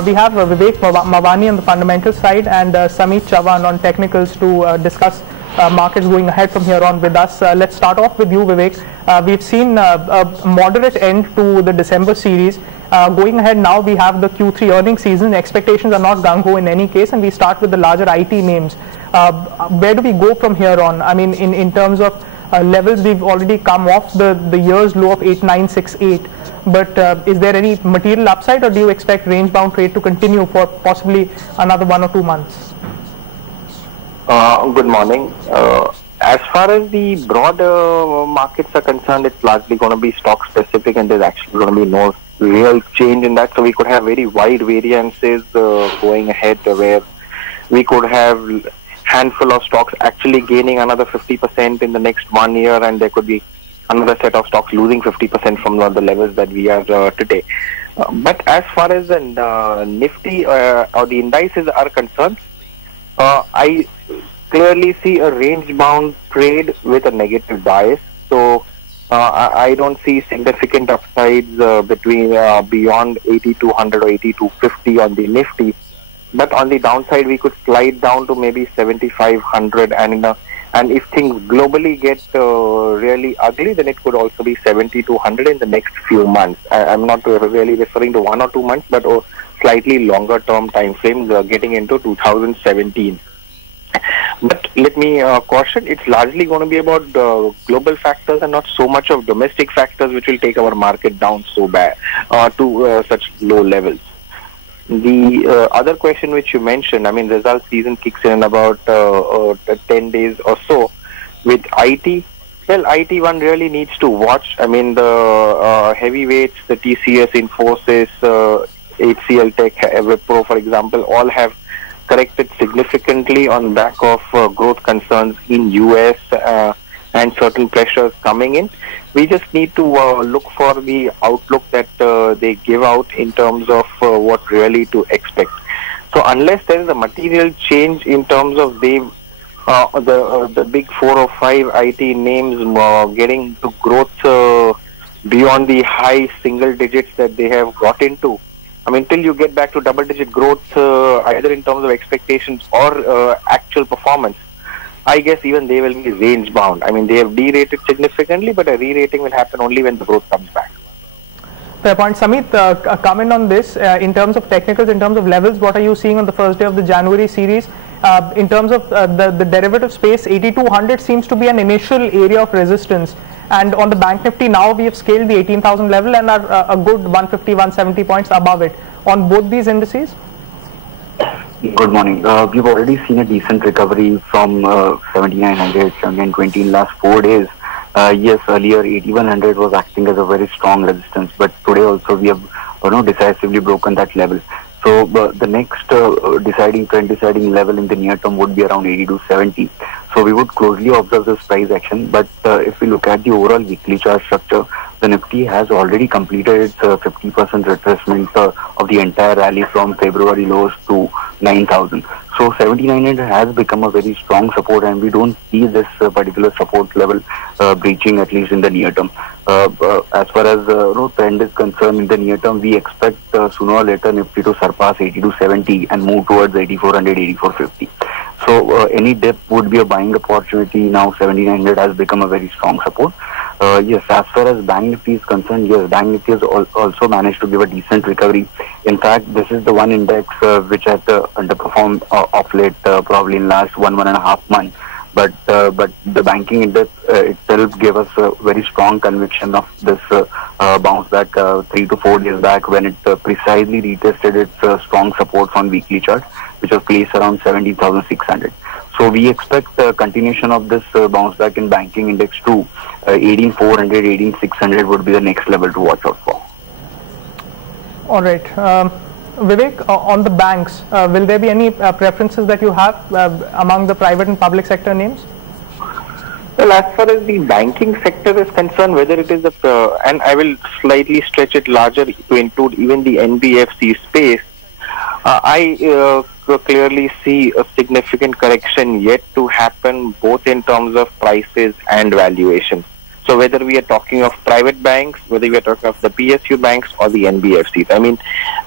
We have Vivek Mavani on the fundamental side and Sameet Chavan on technicals to discuss markets going ahead from here on with us. Let's start off with you, Vivek. We've seen a moderate end to the December series. Going ahead now, we have the Q3 earnings season. Expectations are not gung-ho in any case, and we start with the larger IT names. Where do we go from here on? I mean, in terms of levels, we've already come off the year's low of 8968. But is there any material upside, or do you expect range-bound trade to continue for possibly another 1 or 2 months? Good morning. As far as the broad markets are concerned, it's largely going to be stock specific, and there's actually going to be no real change in that. So we could have very wide variances going ahead, where we could have handful of stocks actually gaining another 50% in the next 1 year, and there could be another set of stocks losing 50% from the levels that we are today. But as far as the Nifty or the indices are concerned, I clearly see a range-bound trade with a negative bias. So I don't see significant upsides between beyond 8200 or 8250 on the Nifty. But on the downside, we could slide down to maybe 7500, and if things globally get really ugly, then it could also be 7200 in the next few months. I'm not really referring to 1 or 2 months, but a slightly longer term time frame, getting into 2017. But let me caution, it's largely going to be about global factors and not so much of domestic factors which will take our market down so bad to such low levels. The other question which you mentioned, I mean, result season kicks in about 10 days or so. With IT, well, IT one really needs to watch. I mean, the heavyweights, the TCS, Infosys, HCL Tech, Wipro, for example, all have corrected significantly on back of growth concerns in US and certain pressures coming in. We just need to look for the outlook that they give out in terms of what really to expect. So unless there is a material change in terms of the big 4 or 5 IT names getting to growth beyond the high single digits that they have got into, I mean, till you get back to double-digit growth, either in terms of expectations or actual performance, I guess even they will be range-bound. I mean, they have derated significantly, but a re-rating will happen only when the growth comes back. Fair point. Sameet, a comment on this. In terms of technicals, in terms of levels, what are you seeing on the first day of the January series? In terms of the derivative space, 8200 seems to be an initial area of resistance. And on the Bank Nifty, now we have scaled the 18,000 level and are a good 150, 170 points above it. On both these indices? Good morning. We've already seen a decent recovery from 7900, 7920 in last 4 days. Yes, earlier 8100 was acting as a very strong resistance, but today also we have decisively broken that level. So the next trend deciding level in the near term would be around 8270. So we would closely observe this price action. But if we look at the overall weekly chart structure, the Nifty has already completed its 50% retracement of the entire rally from February lows to 9,000. So 7900 has become a very strong support, and we don't see this particular support level breaching, at least in the near term. As far as trend is concerned, in the near term, we expect sooner or later Nifty to surpass 8270 and move towards 8400, 8450. So any dip would be a buying opportunity. Now 7900 has become a very strong support. Yes, as far as Bank Nifty is concerned, yes, Bank Nifty has also managed to give a decent recovery. In fact, this is the one index which has underperformed of late, probably in last 1.5 months. But the banking index itself gave us a very strong conviction of this bounce back 3 to 4 days back, when it precisely retested its strong support on weekly chart, which was placed around 17,600. So we expect continuation of this bounce back in banking index to 18,400, 18,600 would be the next level to watch out for. All right. Vivek, on the banks, will there be any preferences that you have among the private and public sector names? Well, as far as the banking sector is concerned, whether it is and I will slightly stretch it larger to include even the NBFC space, I clearly see a significant correction yet to happen, both in terms of prices and valuation. So whether we are talking of private banks, whether we are talking of the PSU banks or the NBFCs. I mean,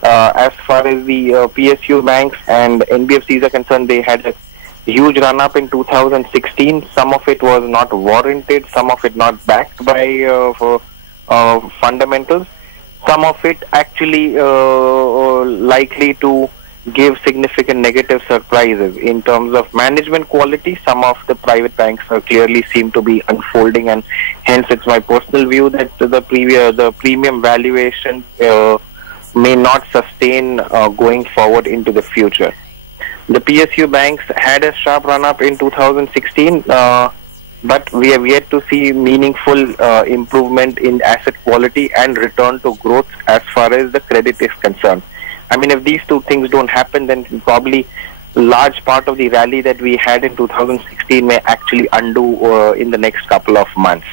as far as the PSU banks and NBFCs are concerned, they had a huge run-up in 2016. Some of it was not warranted, some of it not backed by fundamentals. Some of it actually likely to give significant negative surprises in terms of management quality. Some of the private banks clearly seem to be unfolding, and hence it's my personal view that the premium valuation may not sustain going forward into the future. The PSU banks had a sharp run-up in 2016, but we have yet to see meaningful improvement in asset quality and return to growth as far as the credit is concerned. I mean, if these two things don't happen, then probably a large part of the rally that we had in 2016 may actually undo in the next couple of months.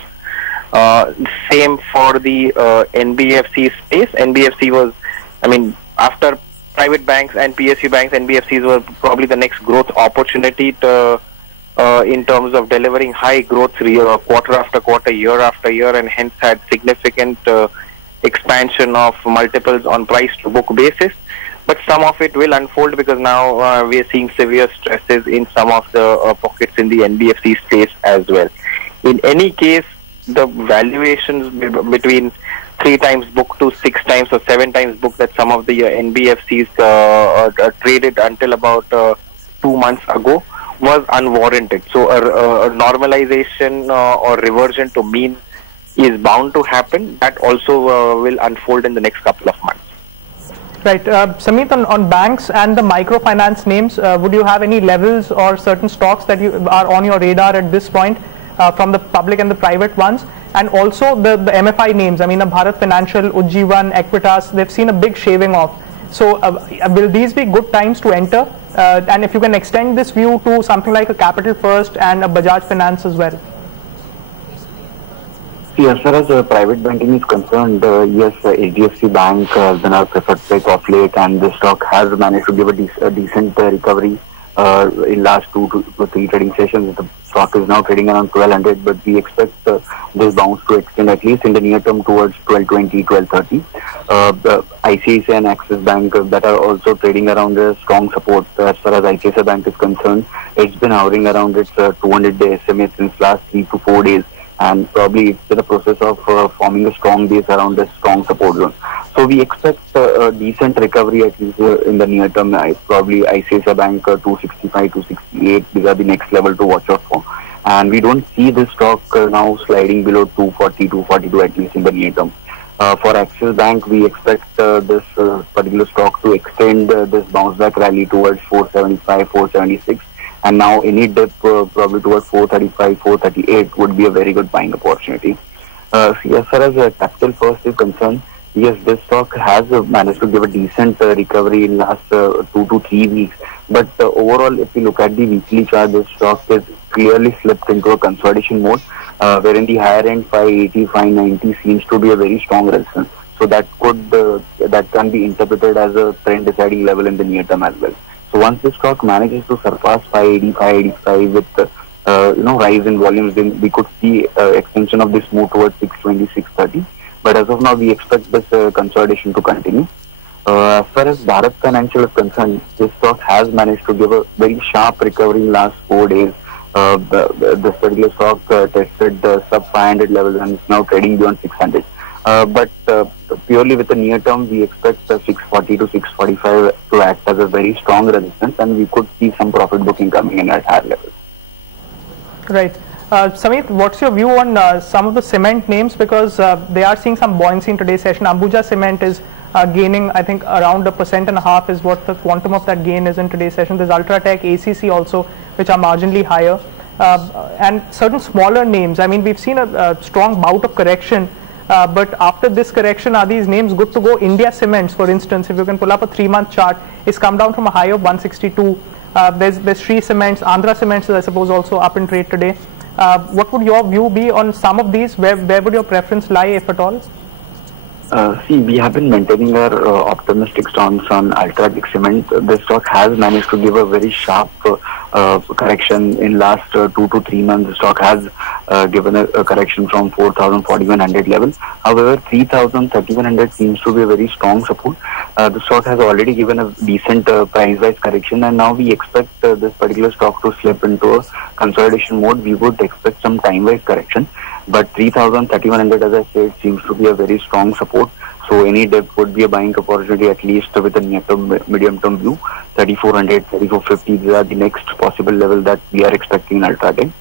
Same for the NBFC space. NBFC was, I mean, after private banks and PSU banks, NBFCs were probably the next growth opportunity to, in terms of delivering high growth quarter after quarter, year after year, and hence had significant expansion of multiples on price to book basis. But some of it will unfold because now we are seeing severe stresses in some of the pockets in the NBFC space as well. In any case, the valuations between 3 times book to 6 times or 7 times book that some of the NBFCs traded until about 2 months ago was unwarranted. So a normalization or reversion to mean is bound to happen. That also will unfold in the next couple of months. Right. Sameet, on banks and the microfinance names, would you have any levels or certain stocks that you are on your radar at this point from the public and the private ones? And also the MFI names, I mean, Bharat Financial, Ujjivan, Equitas, they've seen a big shaving off. So will these be good times to enter? And if you can extend this view to something like a Capital First and a Bajaj Finance as well. See, as far as private banking is concerned, yes, HDFC Bank has been our preferred pick of late, and the stock has managed to give a decent recovery in last 2 to 3 trading sessions. The stock is now trading around 1200, but we expect this bounce to extend at least in the near term towards 1220, 1230. The ICICI and Axis Bank that are also trading around a strong support. As far as ICICI Bank is concerned, it's been hovering around its 200-day SMA since last 3 to 4 days. And probably it's in the process of forming a strong base around a strong support zone. So we expect a decent recovery at least in the near term. Probably ICICI Bank 265, 268, these are the next level to watch out for. And we don't see this stock now sliding below 240, 242 at least in the near term. For Axis Bank, we expect this particular stock to extend this bounce back rally towards 475, 476. And now any dip probably towards 435, 438 would be a very good buying opportunity. See, as far as Capital First is concerned, yes, this stock has managed to give a decent recovery in last 2 to 3 weeks. But overall, if you look at the weekly chart, this stock is clearly slipped into a consolidation mode, wherein the higher end 580, 590 seems to be a very strong resistance. So that can be interpreted as a trend deciding level in the near term as well. So once the stock manages to surpass 580, 585 with rise in volumes, then we could see extension of this move towards 620, 630. But as of now, we expect this consolidation to continue. As far as Bharat Financial is concerned, this stock has managed to give a very sharp recovery in last 4 days. This particular stock tested the sub 500 levels and is now trading beyond 600. But purely with the near term, we expect 640 to 645 to act as a very strong resistance, and we could see some profit booking coming in at higher levels. Right. Sameet, what's your view on some of the cement names, because they are seeing some buoyancy in today's session? Ambuja Cement is gaining, I think, around 1.5% is what the quantum of that gain is in today's session. There's Ultratech, ACC also, which are marginally higher. And certain smaller names, I mean, we've seen a strong bout of correction. But after this correction, are these names good to go? India Cements, for instance, if you can pull up a 3-month chart, is come down from a high of 162. There's Sri Cements, Andhra Cements is, I suppose, also up in trade today. What would your view be on some of these? Where would your preference lie, if at all? See, we have been maintaining our optimistic stance on Ultratech Cement. The stock has managed to give a very sharp correction in last 2 to 3 months. The stock has given a correction from 4,000-4,100 level. However, 3,000-3,100 seems to be a very strong support. The stock has already given a decent price-wise correction, and now we expect this particular stock to slip into a consolidation mode. We would expect some time-wise correction, but 3,000-3,100, as I said, seems to be a very strong support. So any dip would be a buying opportunity, at least with a near-term, medium-term view. 3,400, 3,450, these are the next possible level that we are expecting in ultra-day.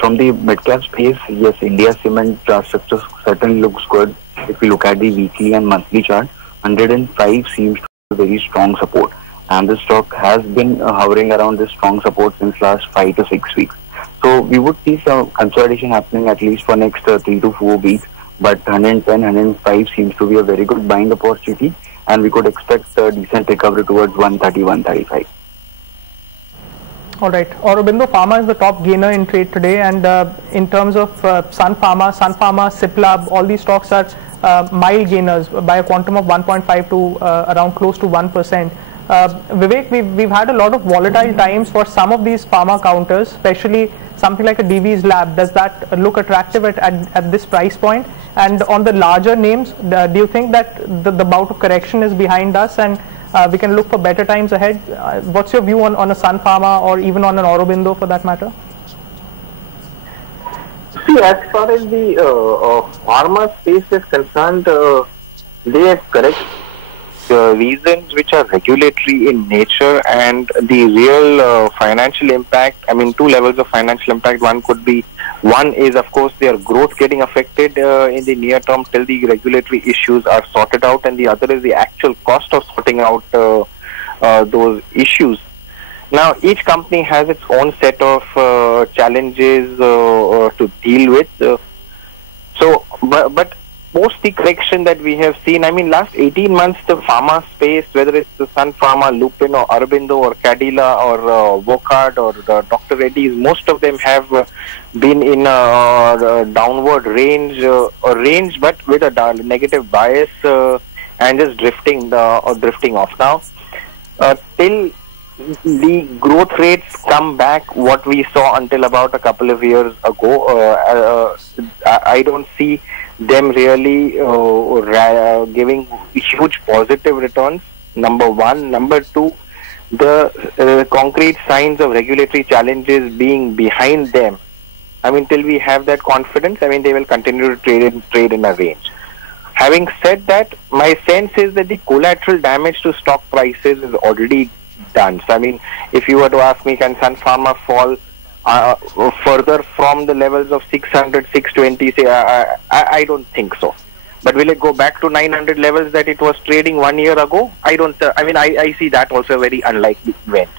From the mid-cap space, yes, India Cement structure certainly looks good. If we look at the weekly and monthly chart, 105 seems to be a very strong support. And the stock has been hovering around this strong support since last 5 to 6 weeks. So we would see some consolidation happening at least for next 3 to 4 weeks. But 110, 105 seems to be a very good buying opportunity, and we could expect a decent recovery towards 130, 135. All right. Aurobindo Pharma is the top gainer in trade today, and in terms of Sun Pharma, Cipla, all these stocks are mild gainers by a quantum of 1.5 to around close to 1%. Vivek, we've had a lot of volatile times for some of these pharma counters, especially something like a Divi's Lab. Does that look attractive at this price point? And on the larger names, do you think that the bout of correction is behind us and we can look for better times ahead? What's your view on a Sun Pharma or even on an Aurobindo for that matter? See, as far as the pharma space is concerned, they are correct. Reasons which are regulatory in nature and the real financial impact. I mean, two levels of financial impact. One is, of course, their growth getting affected in the near term till the regulatory issues are sorted out, and the other is the actual cost of sorting out those issues. Now, each company has its own set of challenges to deal with. But post the correction that we have seen, I mean, last 18 months, the pharma space, whether it's the Sun Pharma, Lupin or Aurobindo or Cadila or Vocard or Dr. Reddy's, most of them have been in a downward range, but with a negative bias and just drifting off now. Till the growth rates come back, what we saw until about a couple of years ago, I don't see them really giving huge positive returns, number one. Number two, the concrete signs of regulatory challenges being behind them. I mean, till we have that confidence, I mean, they will continue to trade in a range. Having said that, my sense is that the collateral damage to stock prices is already done. So, I mean, if you were to ask me, can Sun Pharma fall further from the levels of 600, 620, say, I don't think so. But will it go back to 900 levels that it was trading 1 year ago? I don't. I see that also a very unlikely event.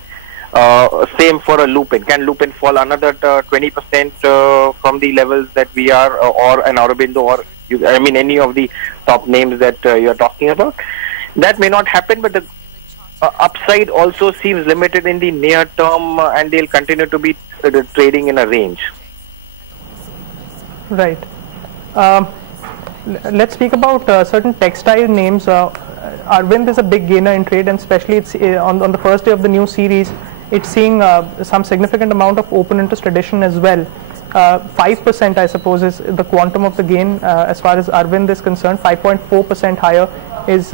Same for a Lupin. Can Lupin fall another 20% from the levels that we are, or an Aurobindo, or any of the top names that you are talking about? That may not happen, but the upside also seems limited in the near term, and they'll continue to be trading in a range. Right. Let's speak about certain textile names. Arvind is a big gainer in trade, and especially it's on the first day of the new series, it's seeing some significant amount of open interest addition as well. 5%, I suppose, is the quantum of the gain as far as Arvind is concerned. 5.4% higher is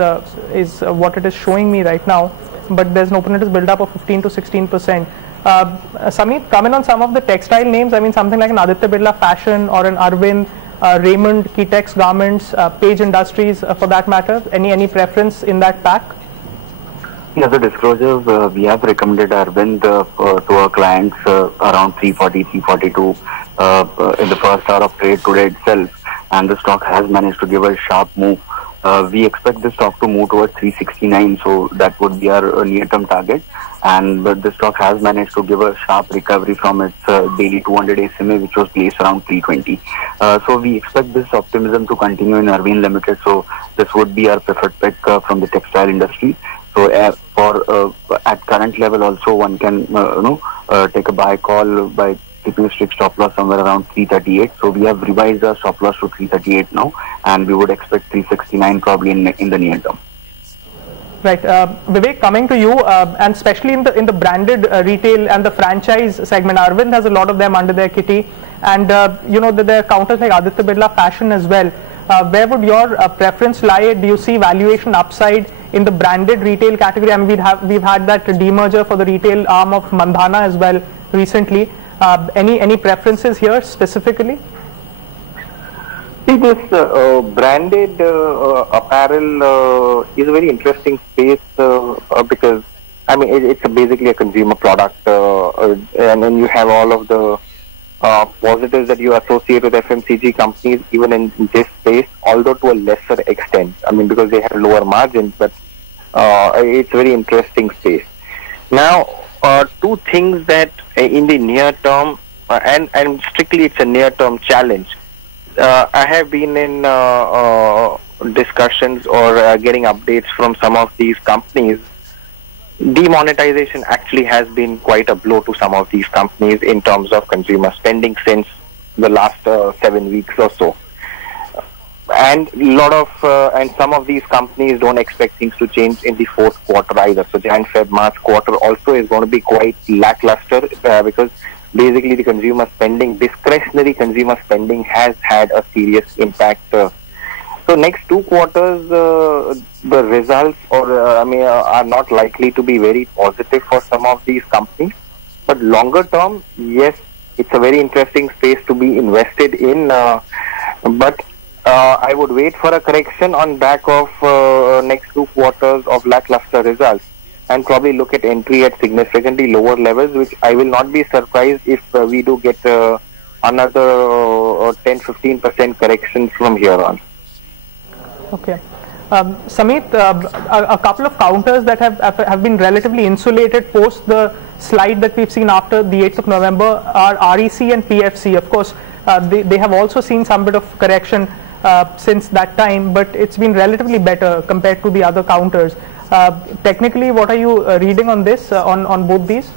what it is showing me right now, but there's an open interest build up of 15 to 16%. Sameet, comment on some of the textile names. I mean, something like an Aditya Birla Fashion or an Arvind, Raymond, Kitex Garments, Page Industries for that matter. Any preference in that pack? Yeah, the disclosures, we have recommended Arvind to our clients around 340, 342 in the first hour of trade today itself, and the stock has managed to give a sharp move. We expect the stock to move towards 369, so that would be our near-term target. And the stock has managed to give a sharp recovery from its daily 200 SMA, which was placed around 320. So we expect this optimism to continue in Arvind Limited. So this would be our preferred pick from the textile industry. So at current level, also one can take a buy call by keeping a strict stop loss somewhere around 338. So we have revised our stop loss to 338 now, and we would expect 369 probably in the near term. Right, Vivek, coming to you, and especially in the branded retail and the franchise segment, Arvind has a lot of them under their kitty, and there are counters like Aditya Birla Fashion as well. Where would your preference lie? Do you see valuation upside in the branded retail category? I mean, we've had that demerger for the retail arm of Mandhana as well recently. Any preferences here specifically? See, this branded apparel is a very interesting space because, I mean, it's basically a consumer product, and then you have all of the positives that you associate with FMCG companies, even in this space, although to a lesser extent. I mean, because they have lower margins, but it's a very interesting space. Now, two things that in the near term, and strictly it's a near-term challenge. I have been in discussions or getting updates from some of these companies. Demonetization actually has been quite a blow to some of these companies in terms of consumer spending since the last 7 weeks or so. And some of these companies don't expect things to change in the fourth quarter either. So Jan, Feb, March quarter also is going to be quite lackluster because basically the consumer spending, discretionary consumer spending, has had a serious impact. So next 2 quarters, the results are not likely to be very positive for some of these companies. But longer term, yes, it's a very interesting space to be invested in. But I would wait for a correction on back of next 2 quarters of lackluster results, and probably look at entry at significantly lower levels, which I will not be surprised if we do get another 10-15% correction from here on. Okay. Sameet, a couple of counters that have been relatively insulated post the slide that we've seen after the 8th of November are REC and PFC. Of course, they have also seen some bit of correction since that time, but it's been relatively better compared to the other counters. Technically, what are you reading on this, on both these?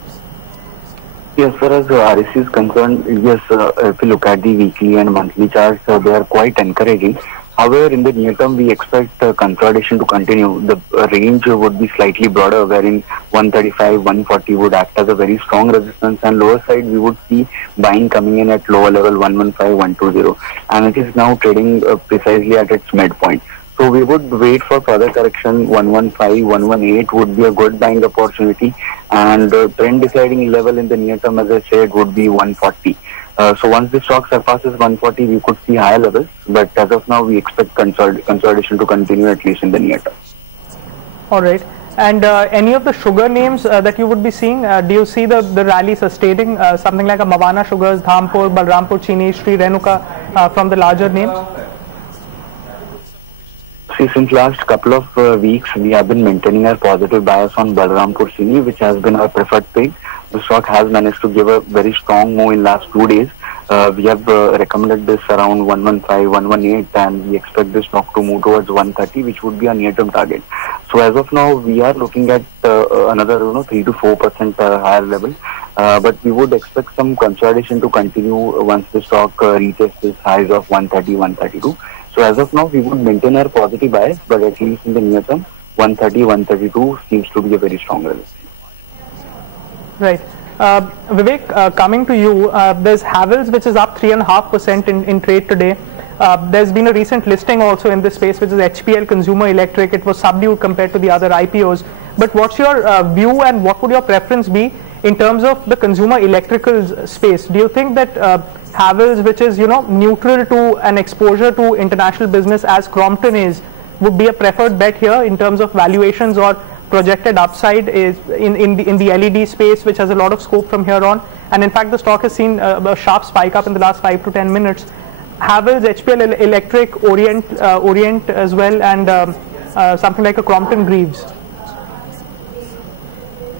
Yes, as far as REC is concerned, yes, if you look at the weekly and monthly charts, they are quite encouraging. However, in the near term, we expect consolidation to continue. The range would be slightly broader, wherein 135, 140 would act as a very strong resistance, and lower side we would see buying coming in at lower level 115, 120, and it is now trading precisely at its midpoint. So we would wait for further correction. 115, 118 would be a good buying opportunity, and the trend deciding level in the near term, as I said, would be 140. So once the stock surpasses 140, we could see higher levels, but as of now, we expect consolidation to continue at least in the near term. All right. And any of the sugar names that you would be seeing, do you see the rally sustaining, something like a Mavana Sugars, Dhampur, Balrampur Chini, Sri Renuka from the larger names? See, since last couple of weeks, we have been maintaining our positive bias on Balrampur Chini, which has been our preferred pick. The stock has managed to give a very strong move in last 2 days. We have recommended this around 115, 118, and we expect this stock to move towards 130, which would be a near-term target. So as of now, we are looking at another 3 to 4% higher level, but we would expect some consolidation to continue once the stock reaches this highs of 130, 132. So as of now, we would maintain our positive bias, but at least in the near term, 130, 132 seems to be a very strong level. Right. Vivek, coming to you, there's Havells, which is up 3.5% in trade today. There's been a recent listing also in this space, which is HPL Consumer Electric. It was subdued compared to the other IPOs. But what's your view, and what would your preference be in terms of the consumer electricals space? Do you think that Havells, which is neutral to an exposure to international business as Crompton is, would be a preferred bet here in terms of valuations or projected upside is in the LED space, which has a lot of scope from here on? And in fact, the stock has seen a sharp spike up in the last 5 to 10 minutes. Havells, HPL Electric, Orient as well, and something like a Crompton Greaves.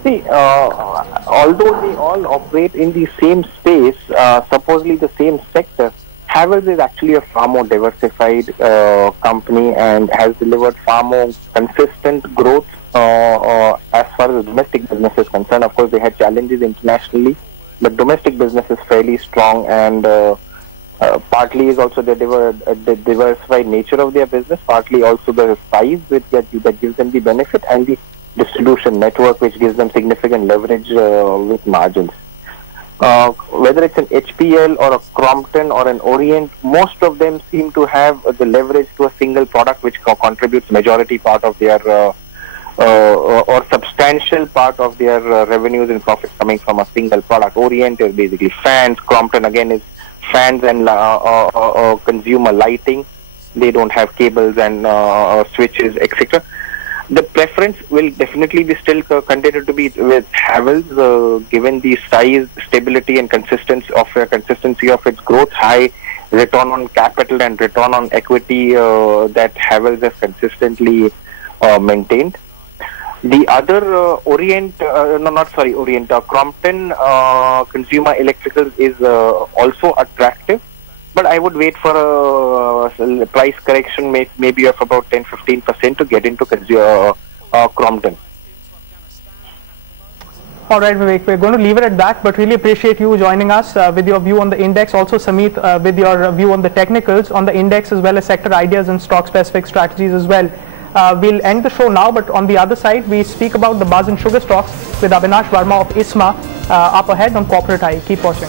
See, although they all operate in the same space, supposedly the same sector, Havells is actually a far more diversified company and has delivered far more consistent growth as far as domestic business is concerned. Of course, they had challenges internationally, but domestic business is fairly strong, and Partly is also the diversified nature of their business, partly also the size that gives them the benefit, and the distribution network which gives them significant leverage with margins. Whether it's an HPL or a Crompton or an Orient, most of them seem to have the leverage to a single product which contributes majority part of their or substantial part of their revenues and profits coming from a single product. Orient is basically fans. Crompton again is fans and consumer lighting. They don't have cables and switches, etc. The preference will definitely be still continue to be with Havells, given the size, stability, and consistency of its growth, high return on capital and return on equity that Havells has consistently maintained. The other Crompton consumer electricals is also attractive, but I would wait for a price correction, maybe of about 10-15% to get into Crompton. All right, Vivek, we're going to leave it at that, but really appreciate you joining us with your view on the index. Also, Sameet, with your view on the technicals, on the index, as well as sector ideas and stock-specific strategies as well. We'll end the show now, but on the other side, we speak about the buzz and sugar stocks with Avinash Verma of ISMA up ahead on Corporate Eye. Keep watching.